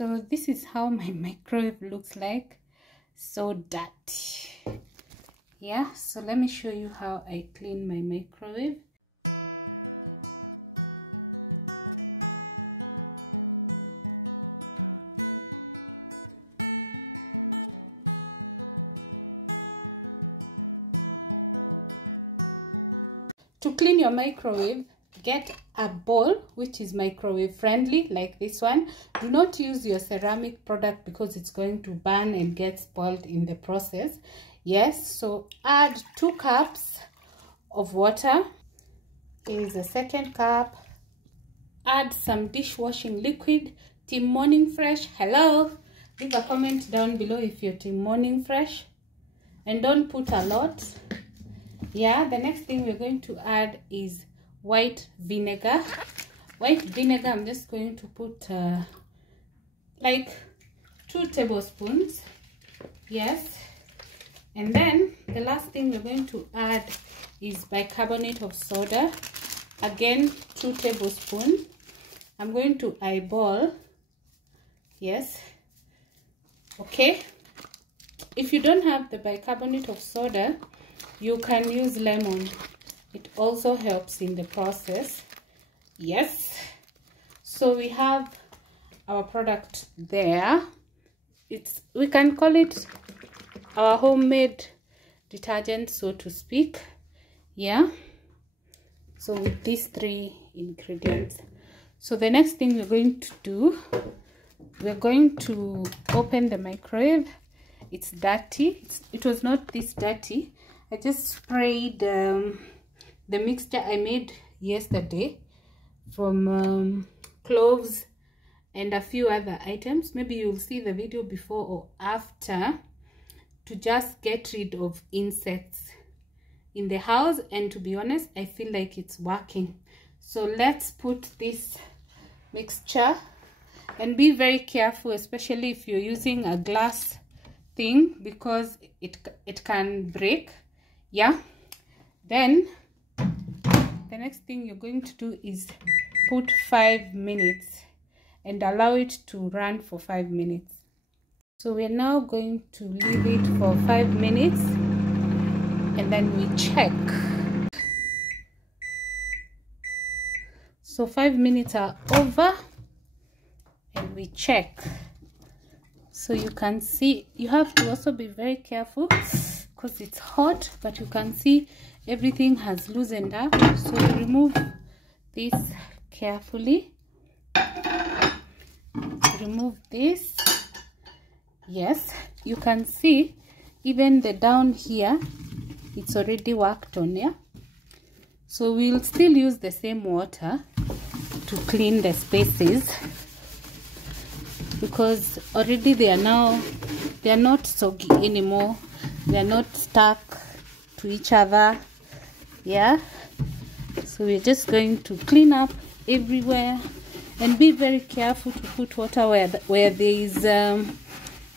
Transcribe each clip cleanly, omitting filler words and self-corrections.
So this is how my microwave looks like. So dirty. Yeah, so let me show you how I clean my microwave. To clean your microwave, get a bowl which is microwave friendly, like this one. Do not use your ceramic product because it's going to burn and get spoiled in the process. Yes, so add 2 cups of water. Here is the second cup. Add some dishwashing liquid. Team Morning Fresh, hello, leave a comment down below if you're Team Morning Fresh, and don't put a lot. Yeah, the next thing we're going to add is white vinegar. White vinegar, I'm just going to put like 2 tablespoons. Yes, and then the last thing we're going to add is bicarbonate of soda. Again, 2 tablespoons. I'm going to eyeball. Yes, okay. If you don't have the bicarbonate of soda, you can use lemon. It also helps in the process. Yes, so we have our product there. We can call it our homemade detergent, so to speak. Yeah, so with these 3 ingredients. So the next thing we're going to do, we're going to open the microwave. It's dirty. It was not this dirty. I just sprayed the mixture I made yesterday from cloves and a few other items. Maybe you'll see the video before or after, to just get rid of insects in the house. And to be honest, I feel like it's working. So let's put this mixture, and be very careful, especially if you're using a glass thing, because it can break. Yeah, then the next thing you're going to do is put 5 minutes and allow it to run for 5 minutes. So we're now going to leave it for 5 minutes and then we check. So 5 minutes are over and we check. So you can see, you have to also be very careful because it's hot, but you can see everything has loosened up. So you remove this carefully. Remove this. Yes, you can see even the down here, it's already worked on. Yeah, so we'll still use the same water to clean the spaces, because already they are not soggy anymore. They are not stuck to each other. Yeah, so we're just going to clean up everywhere, and be very careful to put water where there is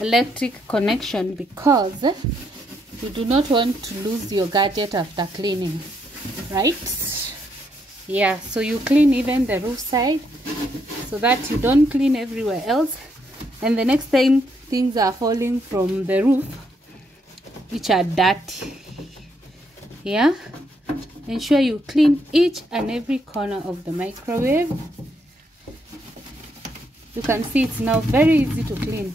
electric connection, because you do not want to lose your gadget after cleaning, right? Yeah, so you clean even the roof side so that you don't clean everywhere else, and the next time things are falling from the roof which are dirty. Yeah, ensure you clean each and every corner of the microwave. You can see it's now very easy to clean.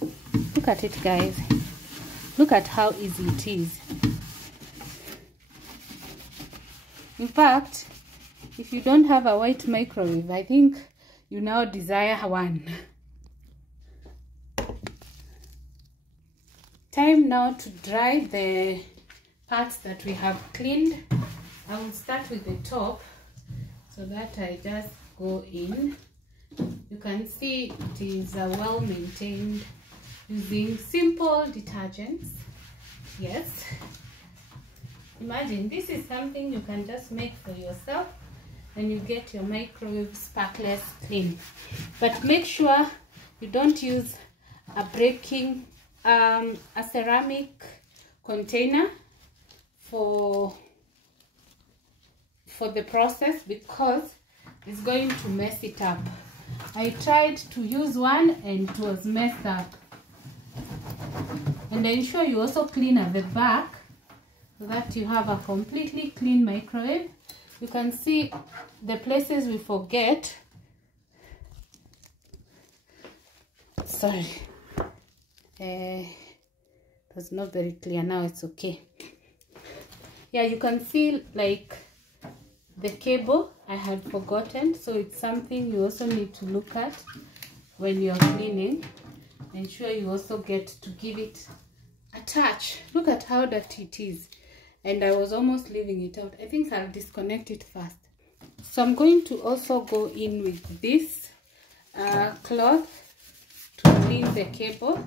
Look at it, guys. Look at how easy it is. In fact, if you don't have a white microwave, I think you now desire one. Time now to dry the parts that we have cleaned. I will start with the top so that I just go in. You can see it is well maintained, using simple detergents. Yes, imagine this is something you can just make for yourself and you get your microwave sparkless clean. But make sure you don't use a ceramic container for the process, because it's going to mess it up. I tried to use one and it was messed up. And ensure you also clean at the back so that you have a completely clean microwave. You can see the places we forget. Sorry, that's not very clear. Now it's okay. Yeah, you can see like the cable I had forgotten, so it's something you also need to look at when you're cleaning. Ensure you also get to give it a touch. Look at how dirty it is, and I was almost leaving it out. I think I'll disconnect it first. So I'm going to also go in with this cloth to clean the cable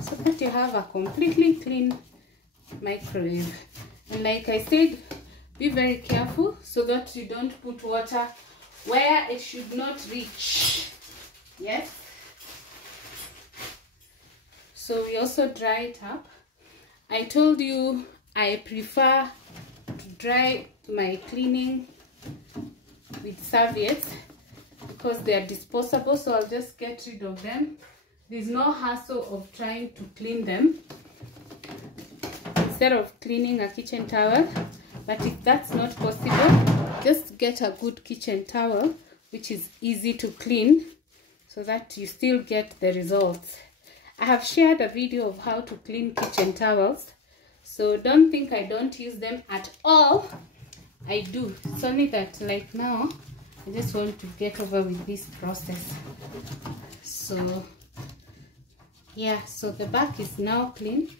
so that you have a completely clean microwave. And like I said, be very careful so that you don't put water where it should not reach. Yes. So we also dry it up. I told you I prefer to dry my cleaning with serviettes because they are disposable, so I'll just get rid of them. There's no hassle of trying to clean them instead of cleaning a kitchen towel. But if that's not possible, just get a good kitchen towel which is easy to clean so that you still get the results. I have shared a video of how to clean kitchen towels, so don't think I don't use them at all. I do. It's only that like now I just want to get over with this process. So yeah, so the back is now clean.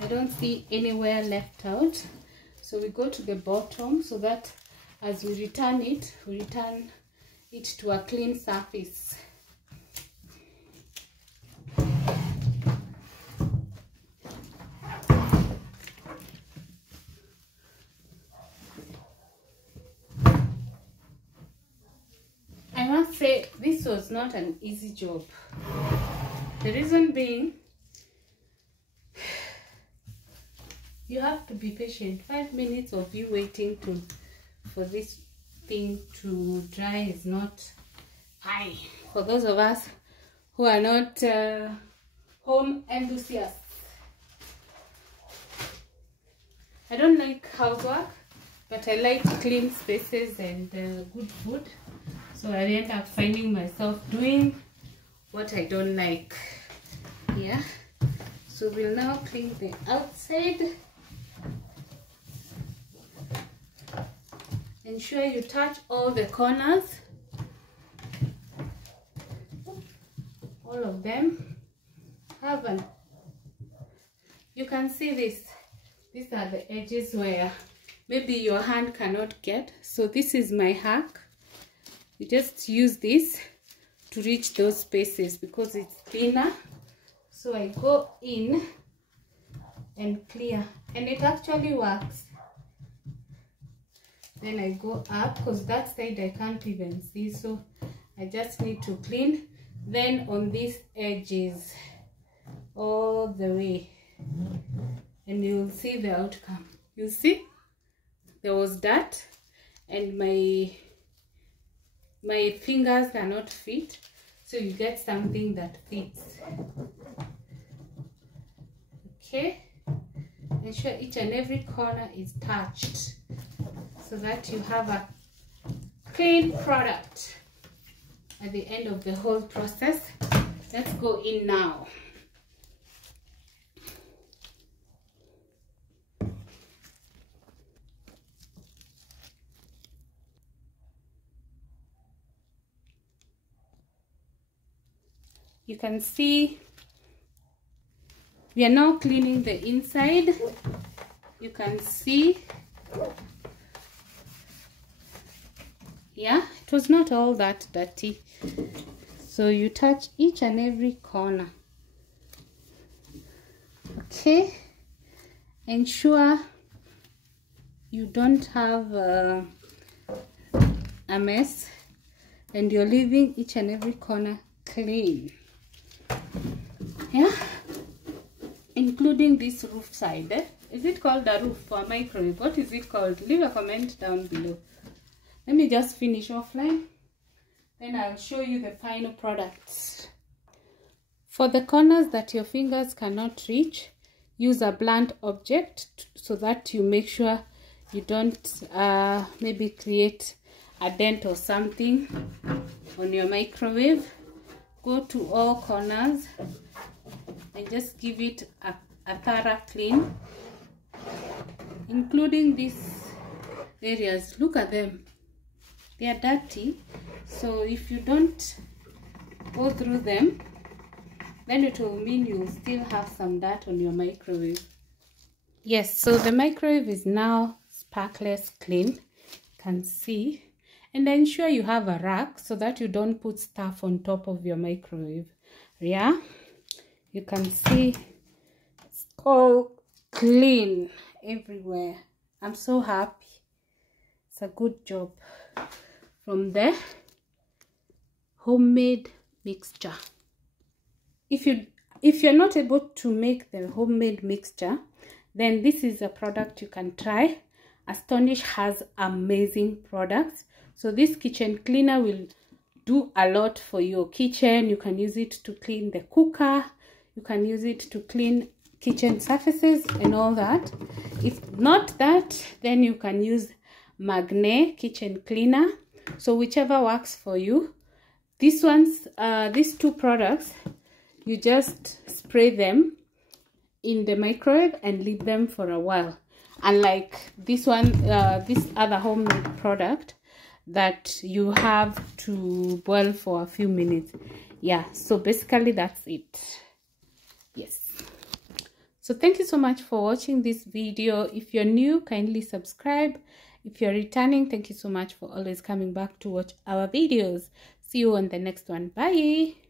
I don't see anywhere left out. So we go to the bottom so that as we return it to a clean surface. I must say this was not an easy job. The reason being, you have to be patient. 5 minutes of you waiting for this thing to dry is not high. For those of us who are not home enthusiasts. I don't like housework, but I like clean spaces and good food. So I end up finding myself doing what I don't like. Yeah. So we'll now clean the outside. Ensure you touch all the corners. All of them. You can see this. These are the edges where maybe your hand cannot get. So this is my hack. You just use this to reach those spaces because it's thinner. So I go in and clear, and it actually works. Then I go up because that side I can't even see, so I just need to clean. Then on these edges all the way, and you'll see the outcome. You see there was dirt and my fingers cannot fit, so you get something that fits. Okay, ensure each and every corner is touched so that you have a clean product at the end of the whole process. Let's go in now. You can see we are now cleaning the inside. You can see, yeah, it was not all that dirty. So you touch each and every corner. Okay, ensure you don't have a mess and you're leaving each and every corner clean. Yeah, including this roof side. Is it called a roof or a microwave? What is it called? Leave a comment down below. Let me just finish offline then I'll show you the final products. For the corners that your fingers cannot reach, use a blunt object so that you make sure you don't maybe create a dent or something on your microwave. Go to all corners and just give it a thorough clean, including these areas. Look at them, they are dirty. So if you don't go through them, then it will mean you will still have some dirt on your microwave. Yes, so the microwave is now sparkless clean, you can see. And ensure you have a rack so that you don't put stuff on top of your microwave. Yeah, you can see it's all clean everywhere. I'm so happy. It's a good job from the homemade mixture. If you're not able to make the homemade mixture, then this is a product you can try. Astonish has amazing products. So this kitchen cleaner will do a lot for your kitchen. You can use it to clean the cooker. You can use it to clean kitchen surfaces and all that. If not that, then you can use Magnet kitchen cleaner. So whichever works for you. These two products, you just spray them in the microwave and leave them for a while. Unlike this one, this other homemade product that you have to boil for a few minutes. Yeah, so basically that's it. Yes, so thank you so much for watching this video. If you're new, kindly subscribe. If you're returning, thank you so much for always coming back to watch our videos. See you on the next one. Bye.